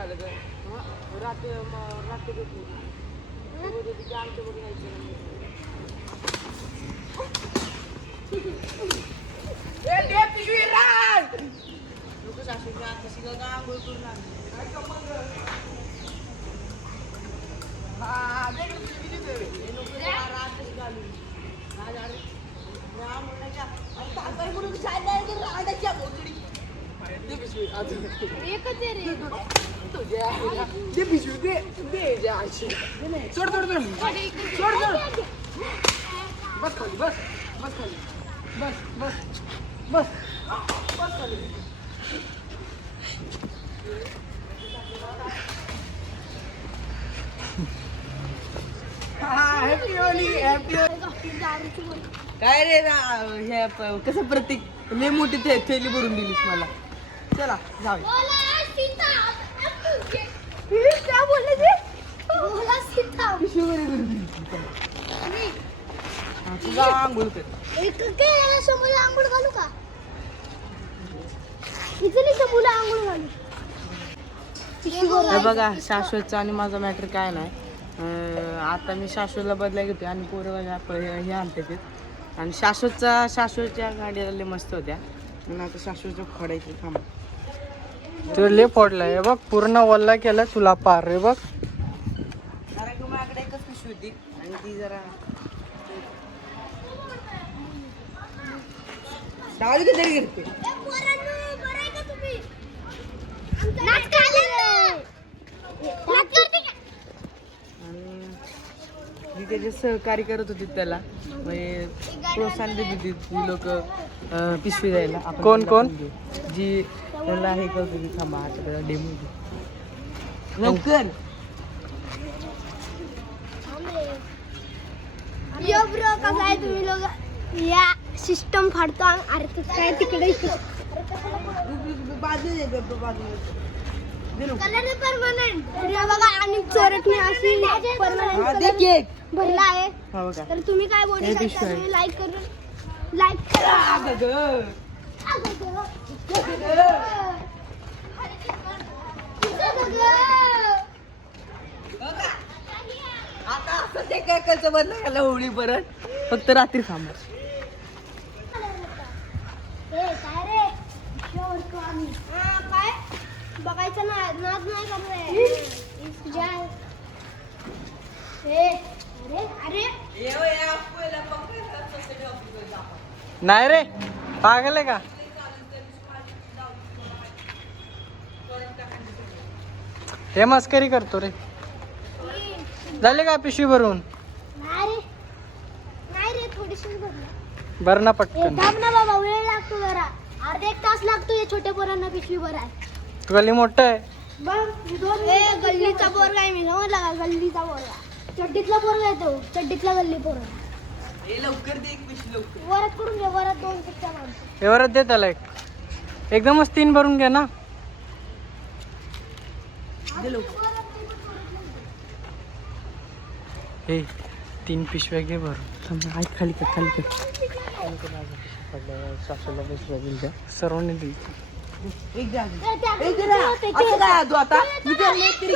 झालं तर रात्री घेतली आमच्या बघून लोक सासूच्या कशी आंघोळ करून बस खाली बस बस खाली बस बस बस बस खाली हॅपी होली हॅपी काय रे हे कसं प्रतीक लय मोठी थैली भरून दिलीस मला चला जाऊ तुझा आंघोळ कर आंघोळ घालू का इथे समोला आंघोळ घालू बघा शाश्वतचा आणि माझा मॅटर काय नाही आता मी शाश्वतला बदला घेते आणि पोरं हे आणते ते आणि शाश्वतच्या गाडीला लय मस्त होत्या आणि आता शाश्वतच्या फोडायची थांब तू लय फोडलाय बघ पूर्ण वल्ला केला तुला पार रे बघ कारण की माझ्याकडे एकच पिशवी होती आणि ती जरा डावली की तरी गिरते मी त्याचे सहकार्य करत होते त्याला म्हणजे प्रोत्साहन देत होती ती लोक पिशवी द्यायला आपण कोण कोण जी त्याला हे करत होती थांबा त्याला डेमो लवकर यो ब्रो कसं आहे तुम्ही लोक या सिस्टम फाडतो अरे तू काय तिकडे कलर परमनंट बघा आणि चोरटणी अशी परमनंट भरला आहे तर तुम्ही काय बोलू शकता तुम्ही लाईक करून लाईक करा आता असं ते काय कसं बदला गेला होळी परत फक्त रात्री थांबा काय रे काय बघायचं ना नाद नाही अरे नाही रे पागल आहे का हे मस्करी करतो रे झाले का पिशवी भरून नाही रे थोडीशी भर ना पटकन थांब ना बाबा वेळ लागतो जरा अर्धा एक तास लागतो या छोट्या पोरांना पिशवी भराय तू गल्ली मोठं आहे गल्लीचा पोरगा आहे मी समजला का गल्लीचा पोरगा चड्डीतला पोरगा आहे तो चड्डीतला गल्ली पोरगा लवकर दे एक पिशवी लवकर वरात करून घे वरात 2 पिक्चर माणसं हे वरच दे त्याला एक एकदमच 3 भरून घे ना हे 3 पिशव्या घे भरून खाली कर खाली कर सासूला बसल्या दिल्या सर्वांनी दिली एक जा एक जरा असं काय तू आता मी तर लेट तरी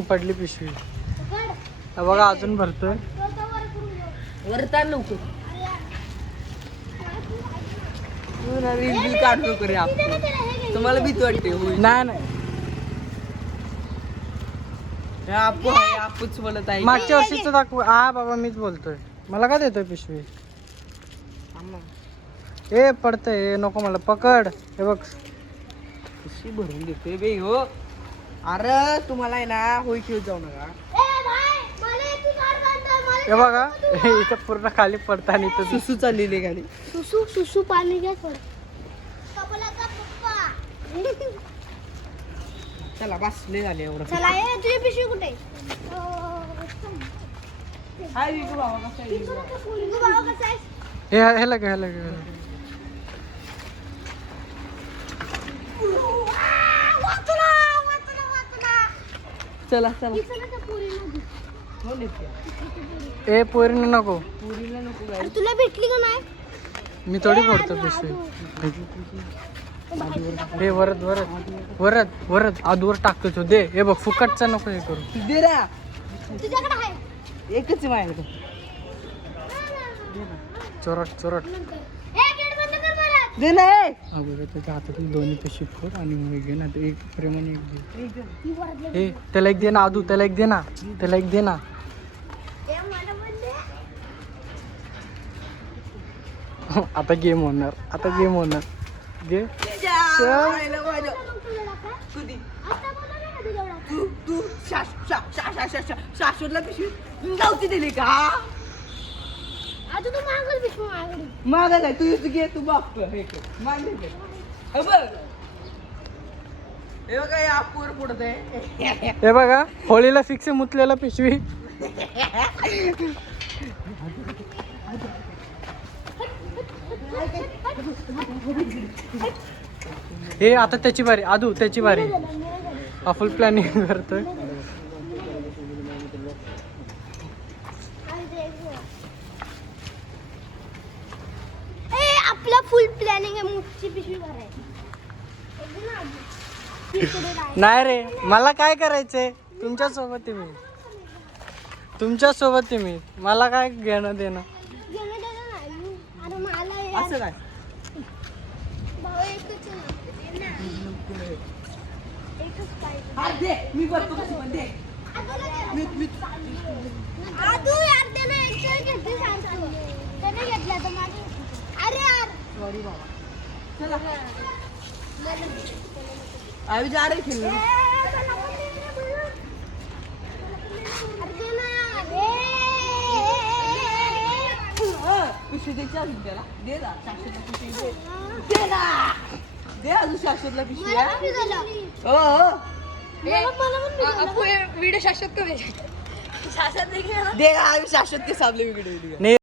पडली पिशवी बघा अजून भरतोय वरता लवकर रील काढू नको रे आपण तुम्हाला भीती वाटते होईल नाही आपू आहे आपूच बोलत आहे मागच्या वर्षीच दाखव हा बाबा मीच बोलतोय मला काय देतोय पिशवी ए पडतंय नको मला पकड हे बघ कशी भरून देते बे हो अरे तुम्हाला आहे ना होई खेळ जाऊ नका हे बघा इथं पूर्ण खाली पडताना इथं सुसू चाललेली गाडी सुसू पाणी घ्या चला बसले झाले एवढं चला तुझी पिशवी कुठे हाय विकू बाबा कसं आहे विकू बाबा? ह्याला घे चला चला कोण येते ए पोरीने नको, पुरीला नको अरे तुला भेटली का नाही मी थोडी फोडतो पिशवी. हे वरत वरत वरत वरत आधूवर टाकतो तो. दे हे बघ, फुकटचा नको हे करू. दे रा तुझ्याकडे आहे एकच आहे माझ्याकडे. चोरट चोरट. ए गेट बंद कर परत. दे ना ए. अगोदर त्याच्या हातातून दोन्ही पिशवी फोड आणि मग घे ना. ते एक प्रेमाने एक दे. मी परत ए त्याला एक दे ना आधू, त्याला एक दे ना, त्याला एक दे ना. ए मला पण दे. आता गेम होणार, आता गेम होणार. घे. राहिलं माझं. कधी आता बोला ना तुझ्याकडे. तू शाश्वतला पिशवी नव्हती दिली का? आता तू मागल पिशवी माझ्याकडे. मागा नाही, तू घे, तू बघतो हे कर. मागे घे. हे बघ. हे बघा या पोर पुढत आहे. हे बघा, होळीला फिक्स मुतलेला पिशवी. हे आता त्याची बारी आधू, त्याची बारी. फुल प्लॅनिंग करतोय. ए आपला फुल प्लॅनिंग आहे मोठी पिशवी भरायची. नाही रे, मला काय करायचंय? तुमच्या सोबत आहे मी, तुमच्या सोबत आहे मी. मला काय घेणं देणं. घेणं देणं नाही. अरे मला हे असं काय भाऊ एकच आहे ना. एकच पाहिजे. हा दे, मी करतो कसं पण दे. आदू यार त्याने एकशे घेतली सांगतो. त्याने घेतला तर माझं. अरे यार सॉरी बाबा. चला आम्ही जा रे खेळलो. पिशवी द्यायची अजून त्याला. दे ना शाश्वतला पिशवी दे. दे ना. दे अजून शाश्वतला पिशवी. हा? हो हो. व्हिडिओ शाश्वत कमी दे आम्ही शाश्वत के सामने वेगळे नाही